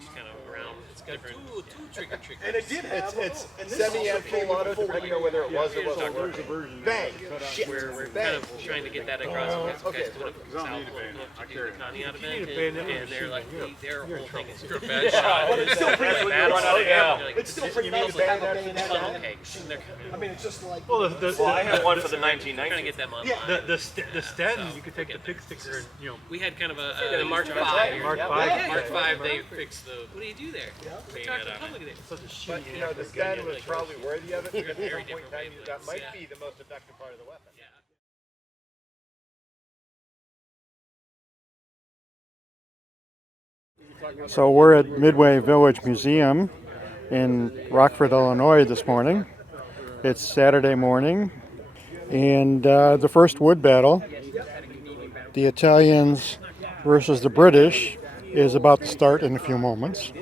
just kind of around. It's different. Two trigger triggers. And it did have it's semi and full auto, depending on whether it was or wasn't working. Bang! Shit! We're Bang! kind of trying to get that across. Okay. And they're like, their whole thing is you're a bad Yeah, shot. but it's still pretty when you run out of ammo. It's still pretty nice to have a bayonet on. Okay. I mean, it's just like. Well, I had one for the Trying to 1990. get them on. Yeah. the Sten, you could take the pig sticker and, you know, We had kind of a March 5. Mark Yeah. 5. Yeah. March 5, they fixed the. What do you do there? Yeah. We talked to the public today. Such a shitty But, you know, the gun was probably worthy of it because at some point in time that might be the most effective part of the weapon. So we're at Midway Village Museum in Rockford, Illinois this morning. It's Saturday morning, and the first wood battle, the Italians versus the British, is about to start in a few moments.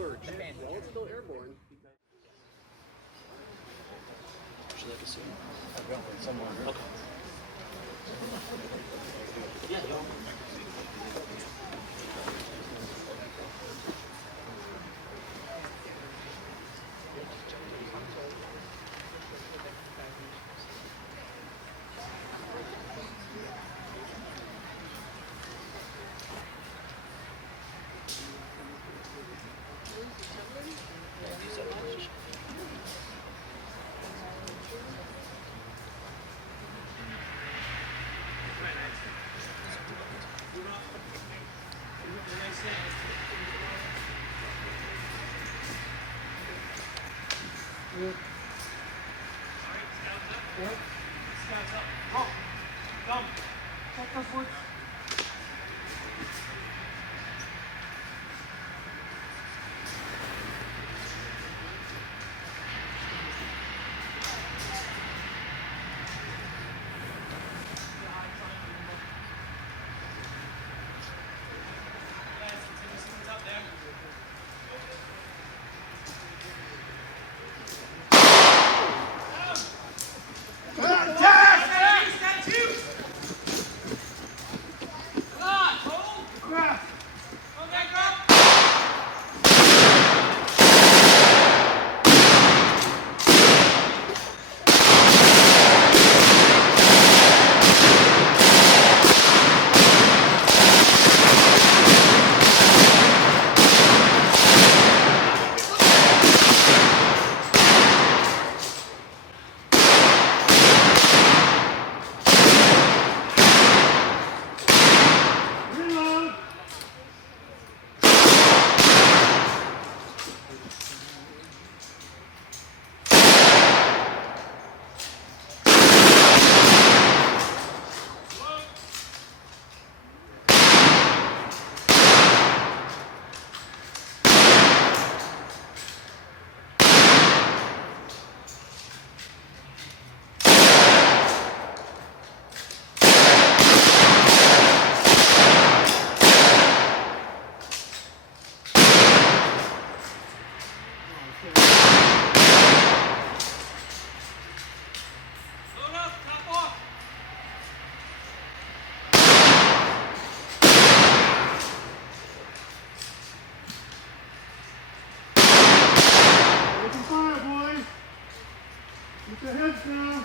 Your heads now.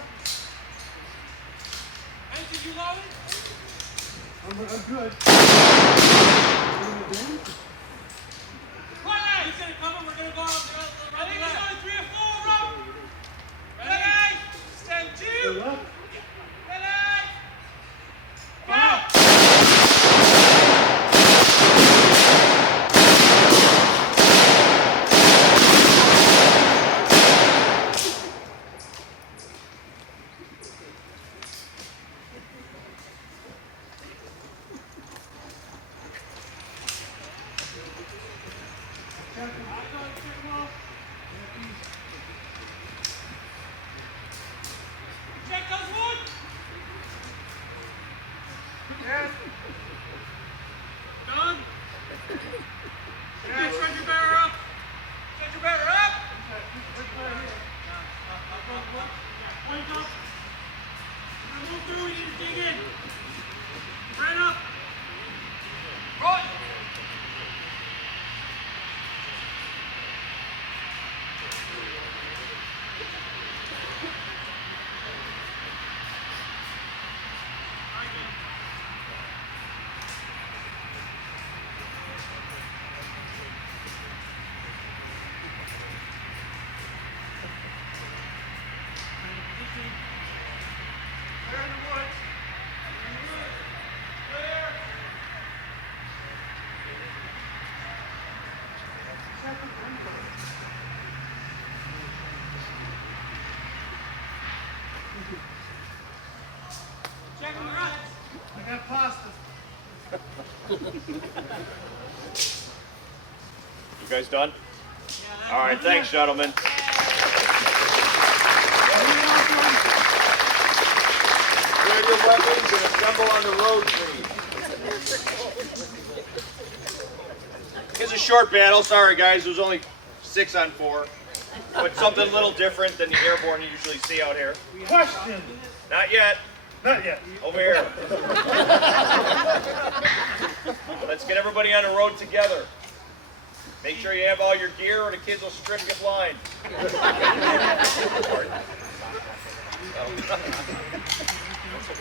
Did you load it? I'm good. Quiet! He's gonna come and we're gonna go out there. Ready? 3 or 4 up. Ready? Stand 2. Ready? Go! Check those wood. Yes. Done. Yeah, spread your barrel up. Spread your barrel up. Point up. We're gonna move through. You need to dig in. Right up. Right. You guys done? All right, thanks, gentlemen. Ready your weapons and assemble on the road, please. It's a short battle. Sorry, guys. It was only 6 on 4. But something a little different than the airborne you usually see out here. Question. Not yet. Not yet. Over here. Let's get everybody on the road together. Make sure you have all your gear or the kids will strip you blind.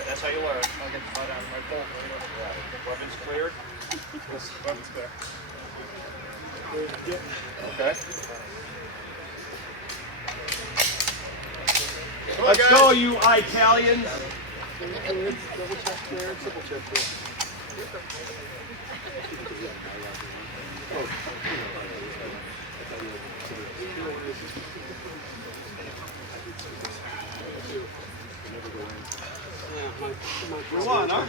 That's how you learn. I'll get the butt out of my bolt. Weapons cleared? Weapons clear. Okay. Let's go, you Italians. Go on, huh?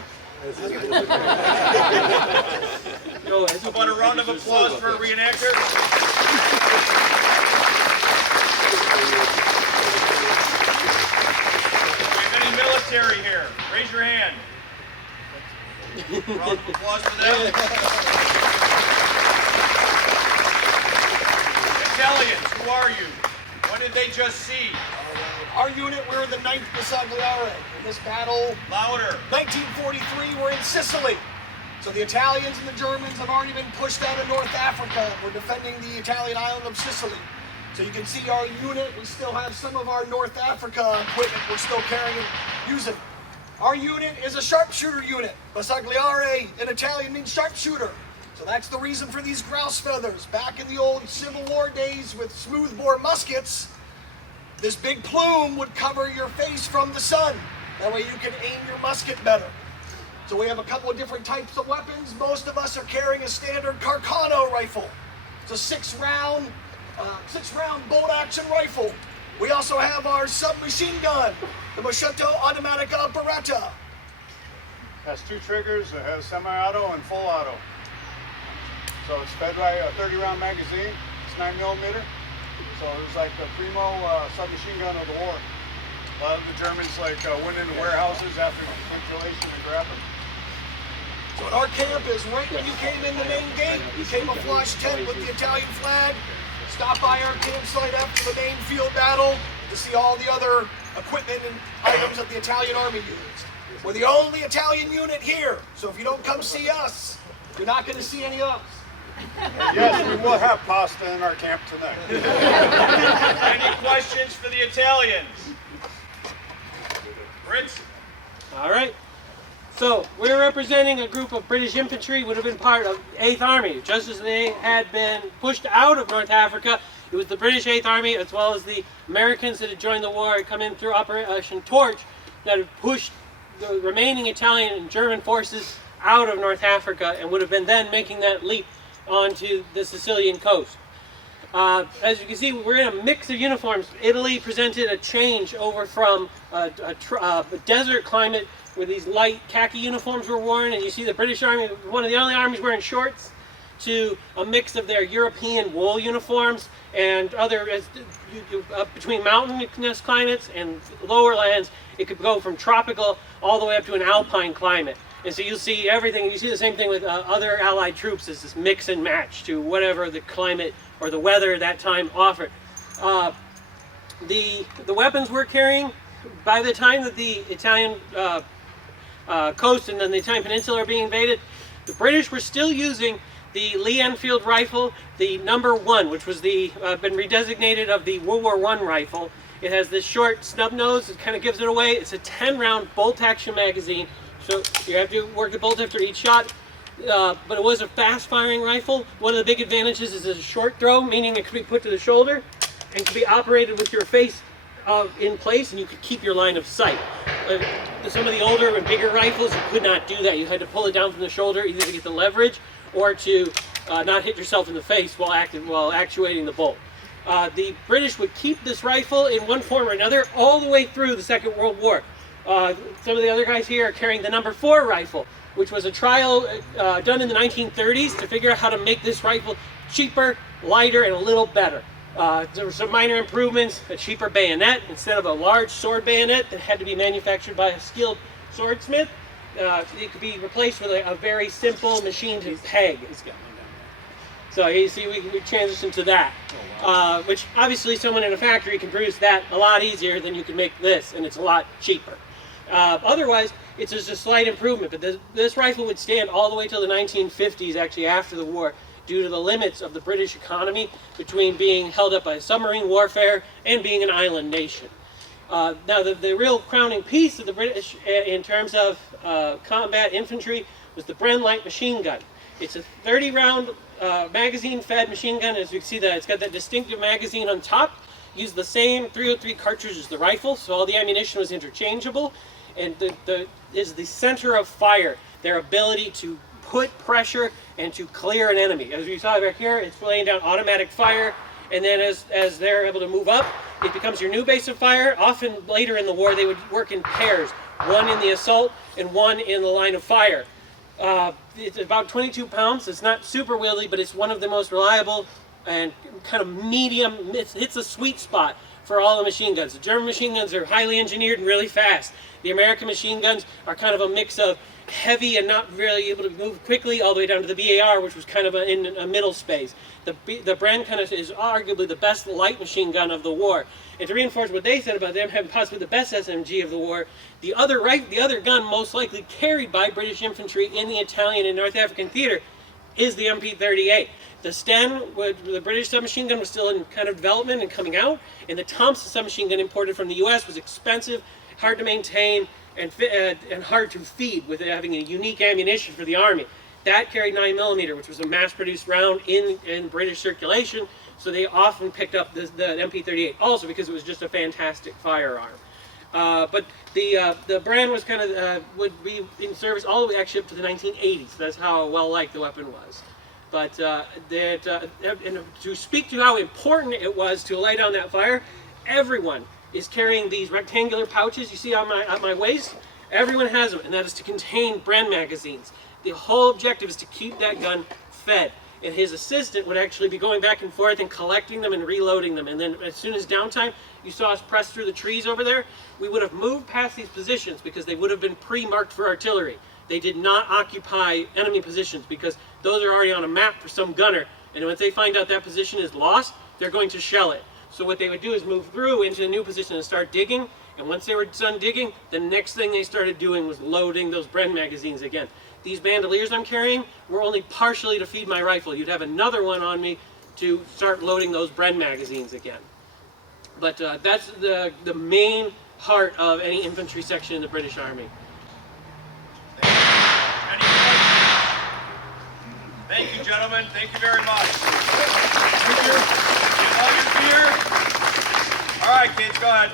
How about a round of applause for a reenactor? Do we have any military here? Raise your hand. Round of applause for them. Italians, who are you? What did they just see? Our unit, we're in the 9th Bersagliare. In this battle, Louder. 1943, we're in Sicily. So the Italians and the Germans have already been pushed out of North Africa. We're defending the Italian island of Sicily. So you can see our unit, we still have some of our North Africa equipment we're still carrying and using. Our unit is a sharpshooter unit. Bersagliare in Italian means sharpshooter. So that's the reason for these grouse feathers. Back in the old Civil War days with smoothbore muskets, this big plume would cover your face from the sun. That way you can aim your musket better. So we have a couple of different types of weapons. Most of us are carrying a standard Carcano rifle. It's a six-round bolt-action rifle. We also have our submachine gun, the Machete Automatica Beretta. Has 2 triggers. It has semi-auto and full auto. So it's fed by a 30-round magazine. It's 9mm. So it was like the primo submachine gun of the war. A lot of the Germans went into warehouses after installation and grabbed them. So at our camp is right when you came in the main gate. You camouflage tent with the Italian flag. Stop by our campsite after the main field battle to see all the other equipment and items that the Italian army used. We're the only Italian unit here, so if you don't come see us, you're not going to see any of us. Yes, we will have pasta in our camp tonight. Any questions for the Italians? Fritz? All right. So we're representing a group of British infantry would have been part of the 8th Army. Just as they had been pushed out of North Africa, it was the British 8th Army as well as the Americans that had joined the war had come in through Operation Torch that had pushed the remaining Italian and German forces out of North Africa and would have been then making that leap onto the Sicilian coast. As you can see, we're in a mix of uniforms. Italy presented a change over from a desert climate where these light khaki uniforms were worn, and you see the British Army, one of the only armies wearing shorts, to a mix of their European wool uniforms and other, between mountainous climates and lower lands, it could go from tropical all the way up to an alpine climate. And so you'll see everything, you see the same thing with other Allied troops, is this mix and match to whatever the climate or the weather at that time offered. The weapons we're carrying, by the time that the Italian coast and then the Italian peninsula are being invaded, the British were still using the Lee Enfield rifle, the number 1, which was been redesignated of the World War I rifle. It has this short snub nose, it kind of gives it away. It's a 10-round bolt-action magazine, so you have to work the bolt after each shot. But it was a fast-firing rifle. One of the big advantages is it's a short throw, meaning it could be put to the shoulder and can be operated with your face in place, and you could keep your line of sight. Some of the older and bigger rifles, you could not do that. You had to pull it down from the shoulder either to get the leverage or to not hit yourself in the face while actuating the bolt. The British would keep this rifle in one form or another all the way through the Second World War. Some of the other guys here are carrying the number 4 rifle, which was a trial done in the 1930s to figure out how to make this rifle cheaper, lighter, and a little better. There were some minor improvements: a cheaper bayonet instead of a large sword bayonet that had to be manufactured by a skilled swordsmith. It could be replaced with a very simple machined peg. So you see, we transitioned to that, which obviously someone in a factory can produce that a lot easier than you can make this, and it's a lot cheaper. Otherwise, it's just a slight improvement, but this rifle would stand all the way till the 1950s, actually after the war, due to the limits of the British economy between being held up by submarine warfare and being an island nation. Now, the real crowning piece of the British in terms of combat infantry was the Bren light machine gun. It's a 30-round magazine-fed machine gun. As you can see, that it's got that distinctive magazine on top. Used the same .303 cartridge as the rifle, so all the ammunition was interchangeable. And is the center of fire, their ability to put pressure and to clear an enemy. As you saw back here, it's laying down automatic fire, and then as they're able to move up, it becomes your new base of fire. Often later in the war, they would work in pairs, one in the assault and one in the line of fire. It's about 22 pounds. It's not super wieldy, but it's one of the most reliable and kind of medium. It's a sweet spot for all the machine guns. The German machine guns are highly engineered and really fast. The American machine guns are kind of a mix of heavy and not really able to move quickly, all the way down to the BAR, which was kind of in a middle space. The Bren kind of is arguably the best light machine gun of the war. And to reinforce what they said about them having possibly the best SMG of the war, the other gun most likely carried by British infantry in the Italian and North African theater is the MP-38. The Sten, the British submachine gun, was still in kind of development and coming out, and the Thompson submachine gun imported from the US was expensive, hard to maintain, and hard to feed with having a unique ammunition for the Army. That carried 9mm, which was a mass-produced round in British circulation, so they often picked up the MP-38 also because it was just a fantastic firearm. But the Bren was kind of would be in service all the way actually up to the 1980s. That's how well liked the weapon was. But and to speak to how important it was to lay down that fire, everyone is carrying these rectangular pouches you see on my waist. Everyone has them, and that is to contain Bren magazines. The whole objective is to keep that gun fed. And his assistant would actually be going back and forth and collecting them and reloading them. And then as soon as downtime, you saw us press through the trees over there, we would have moved past these positions because they would have been pre-marked for artillery. They did not occupy enemy positions because those are already on a map for some gunner. And once they find out that position is lost, they're going to shell it. So what they would do is move through into a new position and start digging. And once they were done digging, the next thing they started doing was loading those Bren magazines again. These bandoliers I'm carrying were only partially to feed my rifle. You'd have another one on me to start loading those Bren magazines again. But that's the main part of any infantry section in the British Army. Thank you, gentlemen. Thank you very much. Thank you. Get all your beer. All right, kids, go ahead.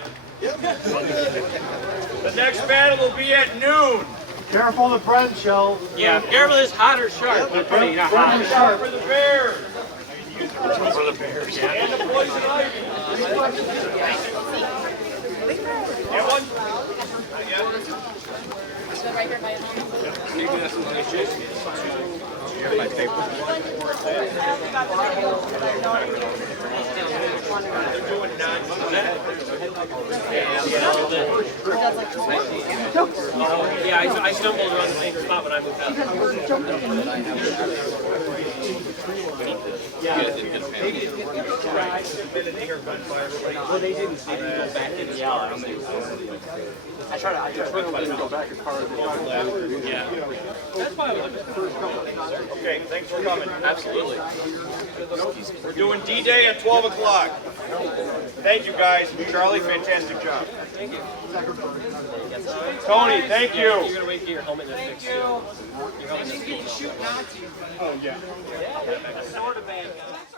The next battle will be at noon. Careful the Bren shells. Yeah, careful is hot or sharp. Bren Hot. is sharp. For the bears. For the bears, yeah. And the poison ivy. Get one? Right here by My paper. Yeah, I stumbled around the same spot when I moved out. Well, they didn't see me go back in the alley. I tried to go back as far as they Yeah. That's why I was Okay, thanks for coming. Absolutely. We're doing D-Day at 12 o'clock. Thank you, guys. Charlie, fantastic job. Thank you. Tony, thank you. You're going to wait for your helmet to fix. You get to shoot Nazis. Oh, yeah. Sort of bad guys.